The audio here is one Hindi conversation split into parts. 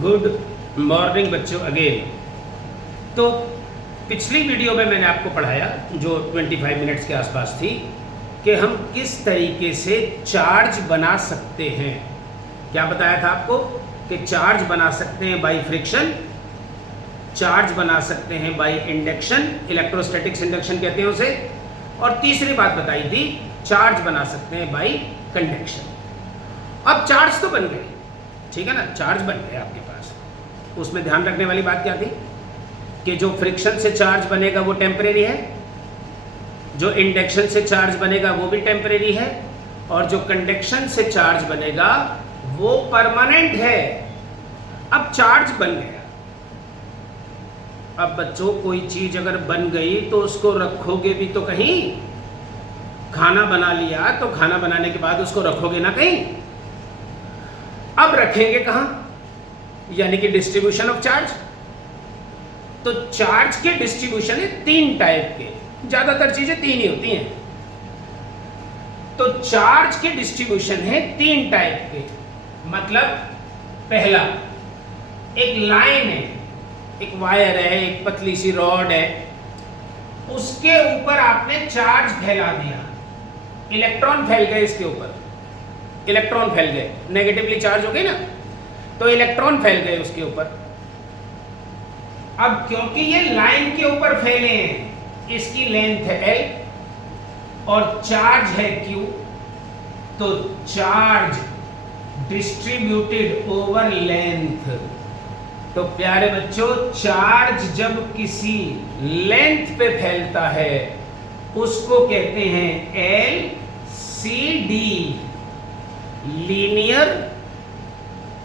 गुड मॉर्निंग बच्चों अगेन। तो पिछली वीडियो में मैंने आपको पढ़ाया जो 25 मिनट्स के आसपास थी कि हम किस तरीके से चार्ज बना सकते हैं। क्या बताया था आपको कि चार्ज बना सकते हैं बाय फ्रिक्शन, चार्ज बना सकते हैं बाय इंडक्शन, इलेक्ट्रोस्टैटिक्स इंडक्शन कहते हैं उसे, और तीसरी बात बताई थी चार्ज बना सकते हैं बाय कंडक्शन। अब चार्ज तो बन गए, ठीक है ना, चार्ज बन गए आपके पास। उसमें ध्यान रखने वाली बात क्या थी कि जो फ्रिक्शन से चार्ज बनेगा वो टेम्परेरी है, जो इंडक्शन से चार्ज बनेगा वो भी टेम्परेरी है, और जो कंडक्शन से चार्ज बनेगा वो परमानेंट है। अब चार्ज बन गया। अब बच्चों कोई चीज अगर बन गई तो उसको रखोगे भी तो कहीं। खाना बना लिया तो खाना बनाने के बाद उसको रखोगे ना कहीं। अब रखेंगे कहां? यानी कि डिस्ट्रीब्यूशन ऑफ चार्ज। तो चार्ज के डिस्ट्रीब्यूशन है तीन टाइप के, ज्यादातर चीजें तीन ही होती हैं। तो चार्ज के डिस्ट्रीब्यूशन है तीन टाइप के। मतलब पहला, एक लाइन है, एक वायर है, एक पतली सी रॉड है, उसके ऊपर आपने चार्ज फैला दिया, इलेक्ट्रॉन फैल गए इसके ऊपर, इलेक्ट्रॉन फैल गए, नेगेटिवली चार्ज हो गए ना, तो इलेक्ट्रॉन फैल गए उसके ऊपर। अब क्योंकि ये लाइन के ऊपर फैले हैं, इसकी लेंथ है L और चार्ज है Q, तो चार्ज डिस्ट्रीब्यूटेड ओवर लेंथ। तो प्यारे बच्चों, चार्ज जब किसी लेंथ पे फैलता है उसको कहते हैं LCD, लीनियर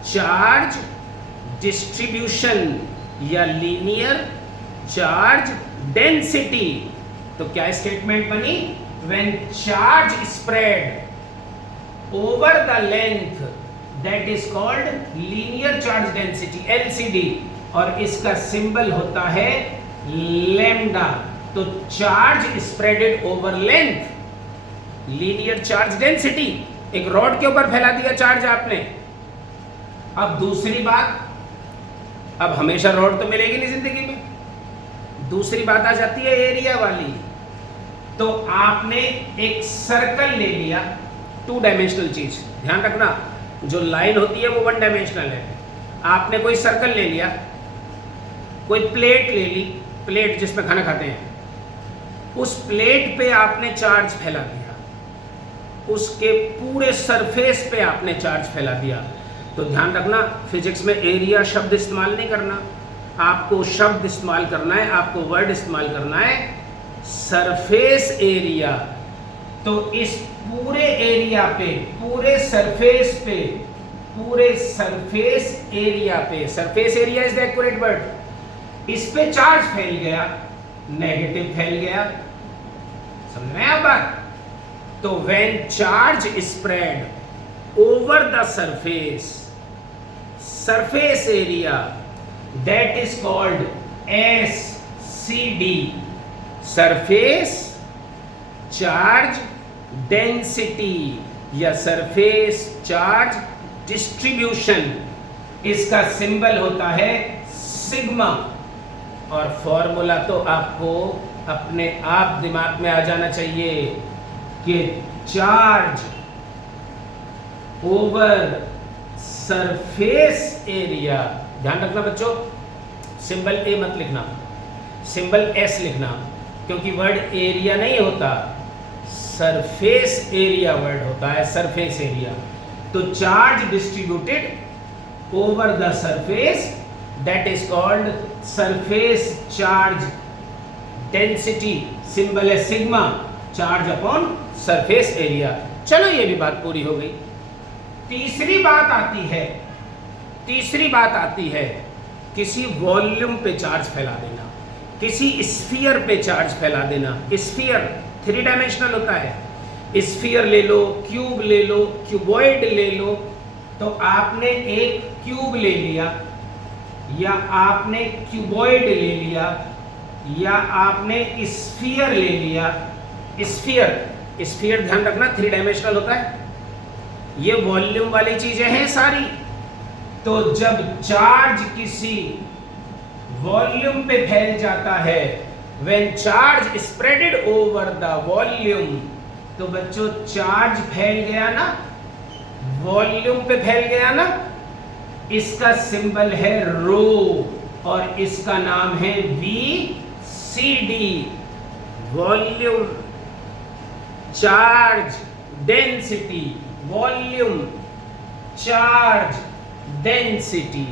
चार्ज डिस्ट्रीब्यूशन या लीनियर चार्ज डेंसिटी। तो क्या स्टेटमेंट बनी? When charge spread over the length that is called linear charge density, LCD, और इसका सिंबल होता है लैम्डा। तो charge spreaded over length, linear charge density. एक रॉड के ऊपर फैला दिया चार्ज आपने। अब दूसरी बात, अब हमेशा रॉड तो मिलेगी नहीं जिंदगी में, दूसरी बात आ जाती है एरिया वाली। तो आपने एक सर्कल ले लिया, 2 डायमेंशनल चीज, ध्यान रखना, जो लाइन होती है वो 1 डायमेंशनल है। आपने कोई सर्कल ले लिया, कोई प्लेट ले ली, प्लेट जिसमें खाना खाते हैं, उस प्लेट पे आपने चार्ज फैला दिया, उसके पूरे सरफेस पे आपने चार्ज फैला दिया। तो ध्यान रखना, फिजिक्स में एरिया शब्द इस्तेमाल नहीं करना, आपको शब्द इस्तेमाल करना है, आपको वर्ड इस्तेमाल करना है सरफेस एरिया। तो इस पूरे एरिया पे, पूरे सरफेस पे, पूरे सरफेस एरिया पे, surface area is the accurate word, इस पे चार्ज फैल गया, नेगेटिव फैल गया। समझ में आप बात? तो when charge spread over the surface, surface area, that is called SCD, surface charge density या सरफेस चार्ज डिस्ट्रीब्यूशन। इसका सिंबल होता है सिग्मा, और फॉर्मूला तो आपको अपने आप दिमाग में आ जाना चाहिए कि चार्ज ओवर सरफेस एरिया। ध्यान रखना बच्चों, सिंबल A मत लिखना, सिंबल S लिखना, क्योंकि वर्ड एरिया नहीं होता, सरफेस एरिया वर्ड होता है, सरफेस एरिया। तो charge distributed over the surface, that is called surface charge density, symbol है sigma, charge upon surface area. चलो ये भी बात पूरी हो गई। तीसरी बात आती है किसी वॉल्यूम पे चार्ज फैला देना, किसी स्फीयर पे चार्ज फैला देना। स्फीयर 3 डायमेंशनल होता है, स्फीयर ले लो, क्यूब ले लो, क्यूबॉइड ले लो। तो आपने एक क्यूब ले लिया, या आपने क्यूबॉइड ले लिया, या आपने स्फीयर ले लिया। स्फीयर ध्यान रखना 3 डायमेंशनल होता है। ये वॉल्यूम वाली चीजें हैं सारी, तो जब चार्ज किसी वॉल्यूम पे फैल जाता है, when charge spreaded over the volume, तो बच्चों चार्ज फैल गया ना, वॉल्यूम पे फैल गया ना, इसका सिंबल है रो और इसका नाम है VCD, volume charge density, volume charge density.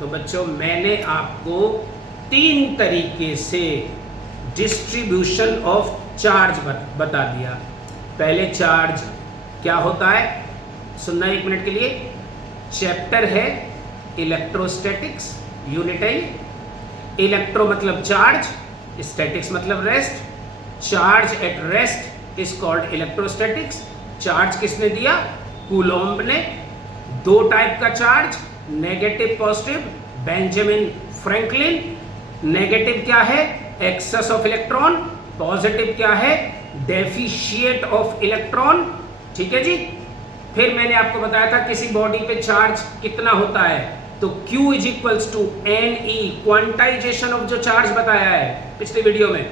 तो बच्चों मैंने आपको 3 तरीके से डिस्ट्रीब्यूशन ऑफ चार्ज बता दिया। पहले चार्ज क्या होता है सुनना 1 मिनट के लिए। चैप्टर है इलेक्ट्रोस्टैटिक्स, यूनिट है। इलेक्ट्रो मतलब चार्ज, स्टैटिक्स मतलब rest. Charge at rest is called electrostatics. Charge किसने दिया? कूलॉम्ब ने। 2 टाइप का charge, negative positive, Benjamin Franklin. Negative क्या है? Excess of electron. पॉजिटिव क्या है? Deficient of electron. ठीक है जी। फिर मैंने आपको बताया था किसी बॉडी पे चार्ज कितना होता है, तो Q is equals to NE, quantization of जो चार्ज बताया है पिछले वीडियो में,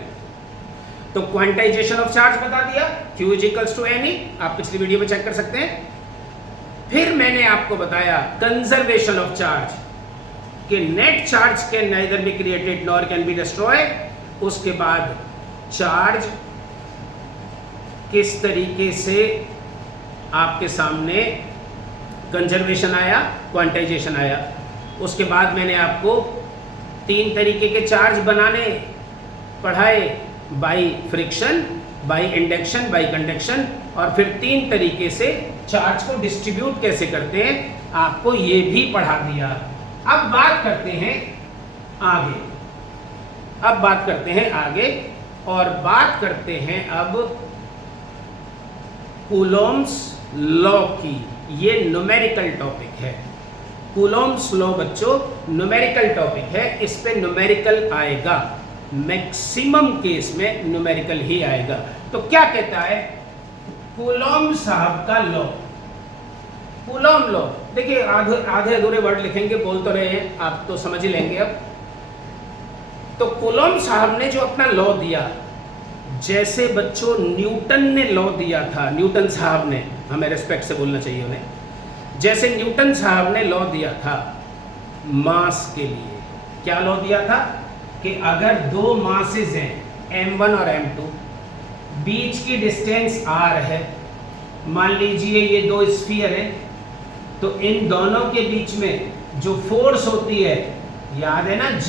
तो क्वांटाइजेशन ऑफ चार्ज बता दिया, Q is equals to NE, आप पिछली वीडियो में चेक कर सकते हैं। फिर मैंने आपको बताया कंजर्वेशन ऑफ चार्ज, कि net charge can neither be created nor can be destroyed. उसके बाद चार्ज किस तरीके से आपके सामने कंजर्वेशन आया, क्वांटाइजेशन आया। उसके बाद मैंने आपको 3 तरीके के चार्ज बनाने पढ़ाए, by friction, by induction, by conduction, और फिर 3 तरीके से चार्ज को डिस्ट्रीब्यूट कैसे करते हैं आपको ये भी पढ़ा दिया। अब बात करते हैं आगे, अब बात करते हैं आगे और बात करते हैं अब कूलॉम्स लॉ की। ये न्यूमेरिकल टॉपिक है। कूलॉम्स लॉ बच्चों न्यूमेरिकल टॉपिक है, इस पे न्यूमेरिकल आएगा, मैक्सिमम केस में न्यूमेरिकल ही आएगा। तो क्या कहता है कूलॉम साहब का लॉ? कूलॉम लॉ, देखिए आधे अधूरे वर्ड लिखेंगे, बोल तो रहे हैं, आप तो समझ ही लेंगे अब। तो कूलॉम साहब ने जो अपना लॉ दिया, जैसे बच्चों न्यूटन ने लॉ दिया था, न्यूटन साहब ने, हमें रिस्पेक्ट से बोलना चाहिए उन्हें, जैसे न्यूटन साहब ने लॉ दिया था मास के लिए। क्या लॉ दिया था? कि अगर 2 मासेस हैं m1 और m2, बीच की डिस्टेंस r है, मान लीजिए ये 2 स्फीयर हैं, तो इन दोनों के बीच में जो फोर्स होती है, याद है ना, G,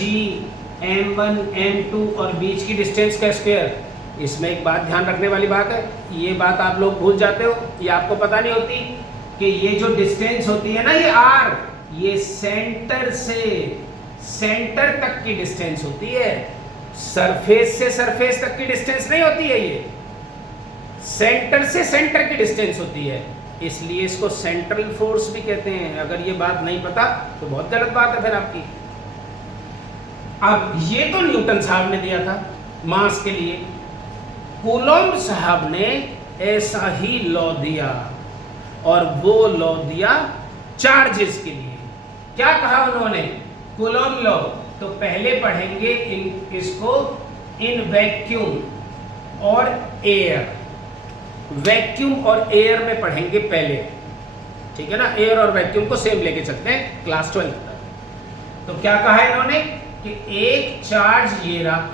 m1 m2 और बीच की डिस्टेंस का स्क्वायर। इसमें एक बात ध्यान रखने वाली बात है, ये बात आप लोग भूल जाते हो, ये आपको पता नहीं होती कि ये जो डिस्टेंस होती है ना, ये r, ये सेंटर से सेंटर तक की डिस्टेंस होती है, सरफेस से सरफेस तक की डिस्टेंस नहीं होती है, ये सेंटर से सेंटर की डिस्टेंस होती है, इसलिए इसको सेंट्रल फोर्स भी कहते हैं। अगर ये बात नहीं पता तो बहुत गलत बात है फिर आपकी। अब ये तो न्यूटन साहब ने दिया था मास के लिए, कूलॉम साहब ने ऐसा ही लॉ दिया, और वो लॉ दिया चार्जेस के लिए। क्या कहा उन्होंने? Coulomb law. तो पहले पढ़ेंगे इसको इन वैक्यूम और एयर, वैक्यूम और एयर में पढ़ेंगे पहले, ठीक है ना। एयर और वैक्यूम को सेम लेके चलते हैं क्लास 12 तक। तो क्या कहा इन्होंने कि एक चार्ज ये रहा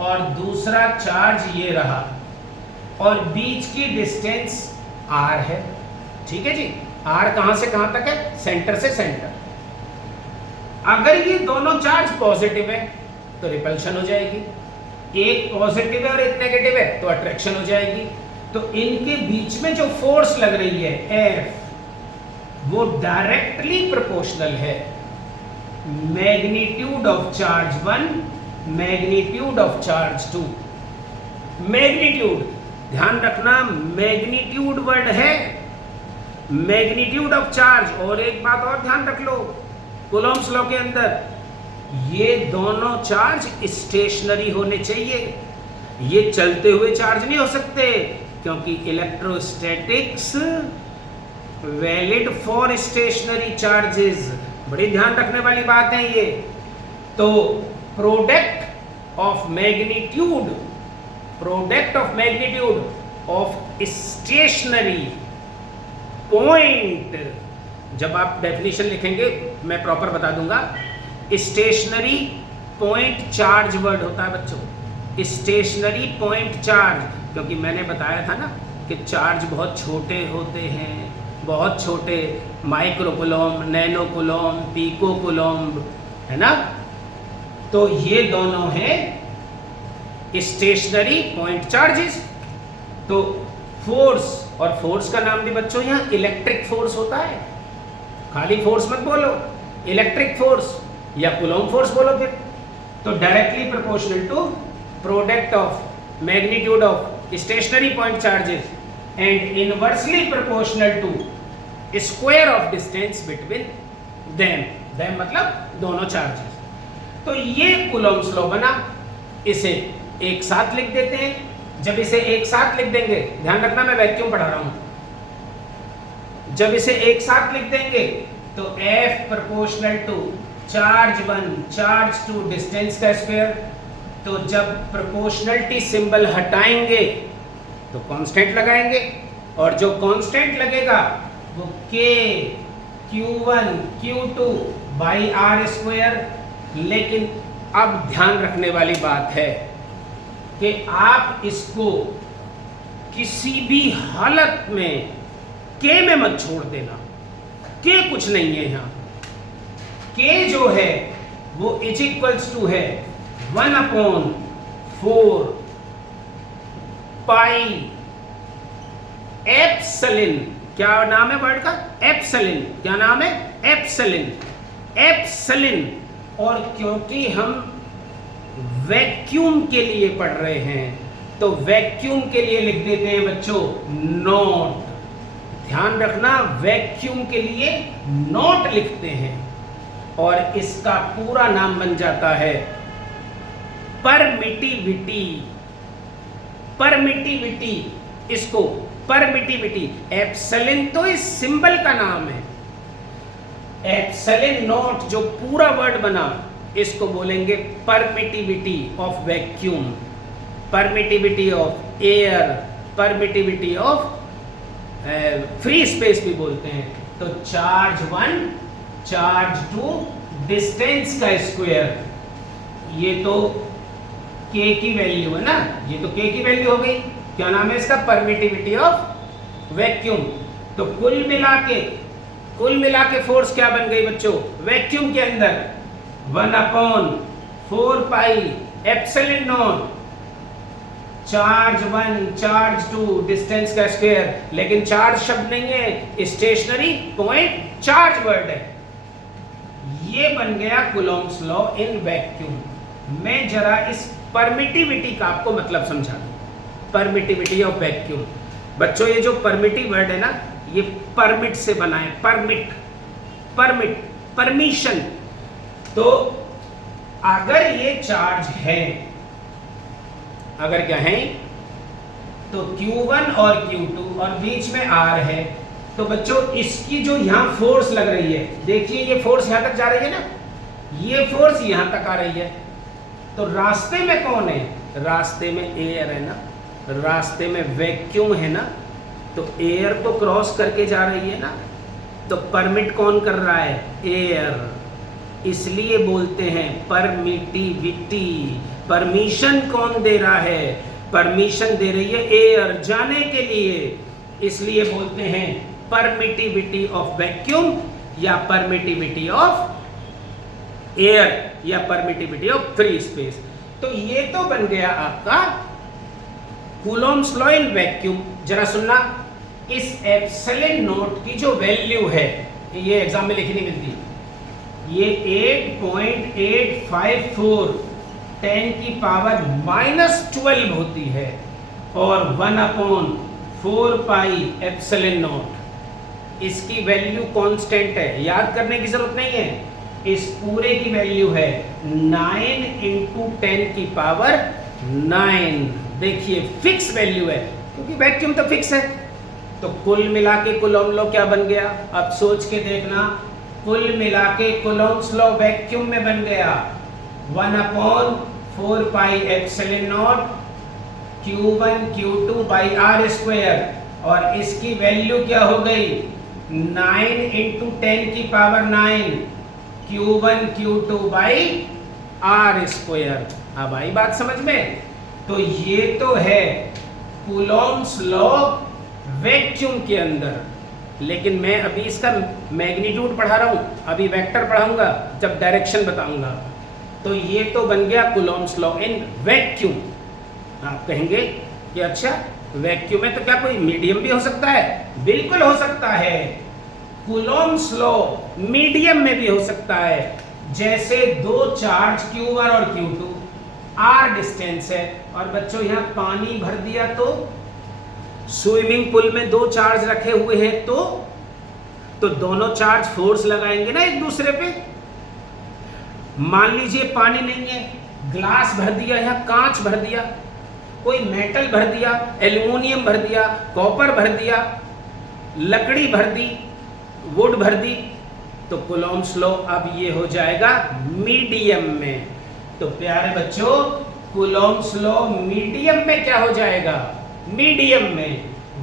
और दूसरा चार्ज ये रहा, और बीच की डिस्टेंस r है, ठीक है जी। r कहां से कहां तक है? सेंटर से सेंटर। अगर ये दोनों चार्ज पॉजिटिव है तो रिपल्शन हो जाएगी, एक पॉजिटिव है और एक नेगेटिव है तो अट्रैक्शन हो जाएगी। तो इनके बीच में जो फोर्स लग रही है F, वो डायरेक्टली प्रोपोर्शनल है magnitude of charge 1, magnitude of charge 2। Magnitude, ध्यान रखना, मैग्नीट्यूड वर्ड है, मैग्नीट्यूड ऑफ चार्ज। और एक बात और ध्यान रख लो, कूलॉम्स लॉ के अंदर ये दोनों चार्ज स्टेशनरी होने चाहिए, ये चलते हुए चार्ज नहीं हो सकते, क्योंकि electrostatics valid for stationary charges, बड़ी ध्यान रखने वाली बात है ये। तो product of magnitude of stationary point, जब आप डेफिनेशन लिखेंगे मैं प्रॉपर बता दूंगा। स्टेशनरी पॉइंट चार्ज वर्ड होता है बच्चों, स्टेशनरी पॉइंट चार्ज, क्योंकि मैंने बताया था ना कि चार्ज बहुत छोटे होते हैं, बहुत छोटे, माइक्रोकुलम, नैनोकुलम, पिकोकुलम, है ना। तो ये दोनों हैं स्टेशनरी पॉइंट चार्जेस। तो फोर्स, और फोर्स का नाम भी बच्चों यहाँ इलेक्ट्रिक फोर्स होता है, खाली फोर्स मत बोलो, इलेक्ट्रिक फोर्स या कूलॉम फोर्स बोलो फिर। तो directly proportional to product of magnitude of stationary point charges and inversely proportional to square of distance between them मतलब दोनों चार्जेस। तो ये कूलॉम्स लॉ बना। इसे एक साथ लिख देते हैं। जब इसे एक साथ लिख देंगे, ध्यान रखना मैं वैक्यूम पढ़ा रहा हूं, जब इसे एक साथ लिख देंगे तो F proportional to charge 1 charge 2 distance का स्क्वायर। तो जब प्रोपोर्शनलिटी सिंबल हटाएंगे तो कांस्टेंट लगाएंगे, और जो कांस्टेंट लगेगा वो K Q1 Q2 by R square. लेकिन अब ध्यान रखने वाली बात है कि आप इसको किसी भी हालत में K में मत छोड़ देना। K कुछ नहीं है यहाँ, K जो है वो इज इक्वल्स टू है 1/4 पाई एप्सिलॉन। क्या नाम है वर्ड का? एप्सिलॉन। क्या नाम है? एप्सिलॉन। और क्योंकि हम वैक्यूम के लिए पढ़ रहे हैं तो वैक्यूम के लिए लिख देते हैं बच्चों नॉट। ध्यान रखना, वैक्यूम के लिए नॉट लिखते हैं, और इसका पूरा नाम बन जाता है परमिटिविटी। इसको परमिटिविटी, एप्सिलॉन तो इस सिंबल का नाम है, एप्सिलॉन नॉट जो पूरा वर्ड बना इसको बोलेंगे permittivity of vacuum, permittivity of air, permittivity of free space भी बोलते हैं। तो चार्ज 1 चार्ज 2 डिस्टेंस का स्क्वायर, ये तो K की वैल्यू है ना, ये तो K की वैल्यू हो गई। क्या नाम है इसका? Permittivity of vacuum. तो कुल मिला के फोर्स क्या बन गई बच्चों वैक्यूम के अंदर? 1/4 pi epsilon not charge 1 charge 2 distance का स्क्वायर। लेकिन चार्ज शब्द नहीं है, स्टेशनरी पॉइंट चार्ज वर्ड है। ये बन गया कूलॉम्स लॉ इन वैक्यूम। मैं जरा इस परमिटिविटी का आपको मतलब समझा दूं। परमिटिविटी ऑफ वैक्यूम बच्चों, ये जो परमिटिव वर्ड है ना, ये परमिट से बना है। परमिशन। तो अगर ये चार्ज है, अगर क्या है, तो Q1 और Q2 और बीच में R है, तो बच्चों इसकी जो यहां फोर्स लग रही है, देखिए ये फोर्स यहां तक जा रही है ना, ये फोर्स यहां तक आ रही है। तो रास्ते में कौन है? रास्ते में एयर है ना, रास्ते में वैक्यूम है ना, तो एयर तो क्रॉस करके जा रही है ना। तो परमिट कौन कर रहा है? एयर। इसलिए बोलते हैं परमिटिविटी। परमिशन कौन दे रहा है? परमिशन दे रही है एयर जाने के लिए, इसलिए बोलते हैं परमिटिविटी ऑफ वैक्यूम या परमिटिविटी ऑफ एयर या परमिटिविटी ऑफ फ्री स्पेस। तो ये तो बन गया आपका कूलॉम्स लॉ इन वैक्यूम। जरा सुनना, इस एप्सिलॉन नॉट की जो वैल्यू है, ये एग्जाम में लिखी नहीं मिलती, ये 8.854 10⁻⁻12 होती है, और 1/4 पाई एप्सिलॉन नॉट इसकी वैल्यू कांस्टेंट है, याद करने की जरूरत नहीं है। इस पूरे की वैल्यू है 9 × 10⁹। देखिए फिक्स वैल्यू है, क्योंकि वैक्यूम तो फिक्स है। तो कुल मिला के कूलॉम लॉ क्या बन गया? अब सोच के देखना, कुल मिला के कूलॉम्स लॉ वैक्यूम में बन गया 1/4 pi epsilon naught Q1 Q2 by are square, और इसकी वैल्यू क्या हो गई 9 इंटू 10 की power 9 Q1 Q2 by are square. अब आई बात समझ में? तो ये तो है कूलॉम्स लॉ वैक्यूम के अंदर, लेकिन मैं अभी इसका मैग्नीट्यूड पढ़ा रहा हूं, अभी वेक्टर पढ़ाऊंगा जब डायरेक्शन बताऊंगा। तो ये तो बन गया कूलॉम्स लॉ इन वैक्यूम। आप कहेंगे कि अच्छा वैक्यूम में तो क्या कोई मीडियम भी हो सकता है? बिल्कुल हो सकता है। कूलॉम्स लॉ मीडियम में भी हो सकता है। जैसे दो चार्ज Q1 और Q2 r डिस्टेंस है, और बच्चों यहां पानी भर दिया, तो स्विमिंग पूल में दो चार्ज रखे हुए हैं, तो दोनों चार्ज फोर्स लगाएंगे ना एक दूसरे पे। मान लीजिए पानी नहीं है, ग्लास भर दिया, यहां कांच भर दिया, कोई मेटल भर दिया, एल्युमिनियम भर दिया, कॉपर भर दिया, लकड़ी भर दी, वुड भर दी, तो कूलॉम्स लॉ अब ये हो जाएगा मीडियम में। तो प्यारे बच्चों कूलॉम्स लॉ मीडियम में क्या हो जाएगा? मीडियम में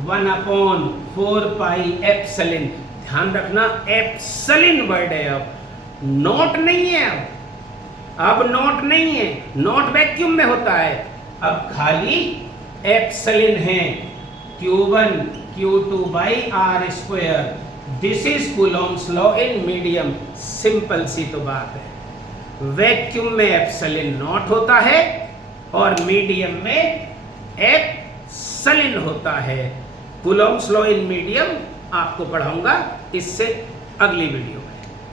1/4 पाई एप्सिलॉन। ध्यान रखना एप्सिलॉन वर्ड है, अब नॉट नहीं है। अब नॉट नहीं है, नॉट वैक्यूम में होता है, अब खाली एप्सिलॉन है Q1 Q2 by are square. This is Coulomb's law in medium. Simple सी तो बात है, वैक्यूम में एप्सिलॉन नॉट होता है और मीडियम में एप्सिलॉन होता है। कूलॉम्स लॉ इन मीडियम आपको पढ़ाऊंगा इससे अगली वीडियो।